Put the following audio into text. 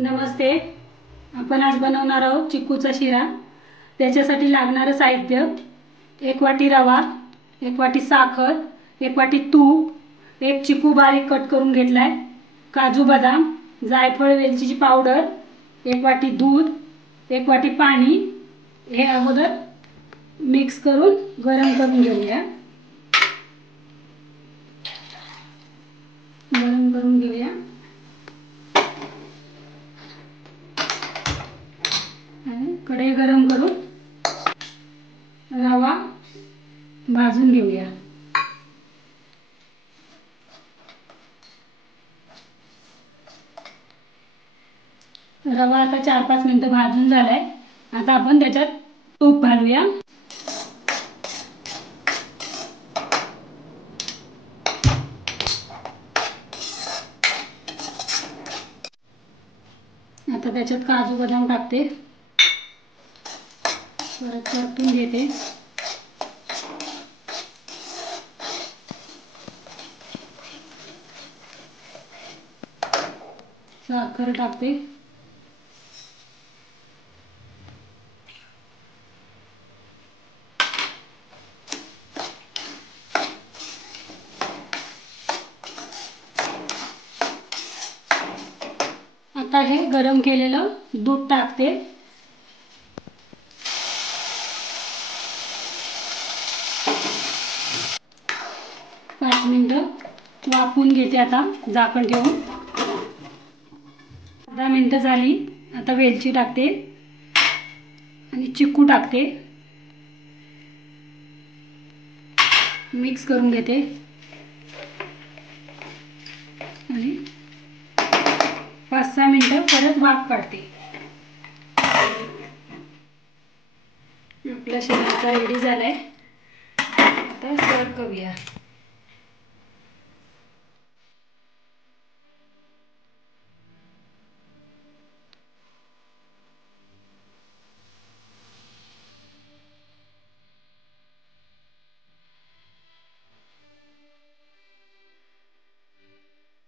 नमस्ते. आपण आज बनवणार आहोत चिक्कूचा शिरा. त्याच्यासाठी लागणारे साहित्य: 1 वाटी रवा, 1 वाटी साखर, 1 वाटी तूप, 1 चिक्कू बारीक कट करून घेतलाय, काजू बदाम, जायफळ वेलचीची पावडर, 1 वाटी दूध, 1 वाटी पाणी. हे अगोदर मिक्स करून गरम करून घेऊया. कढई गरम करून रवा भाजून घेऊया. रवा आता 4-5 मिनिटं भाजून झालाय. आता आपण त्याच्यात तूप घालूया. आता त्याच्यात काजू बदाम टाकते, परत परतून घेते. साखर टाकते. आता हे गरम केलेलं दूध टाकते. पाच मिनिटं वाफवून घेते. आता झाकण ठेवून 10 मिनिटं झाली. आता वेलची टाकते आणि चिक्कू टाकते. मिक्स करून घेते आणि 5-6 मिनिटं परत वाफ काढते. आपला शिरा रेडी झालाय. आता सर्व करूया.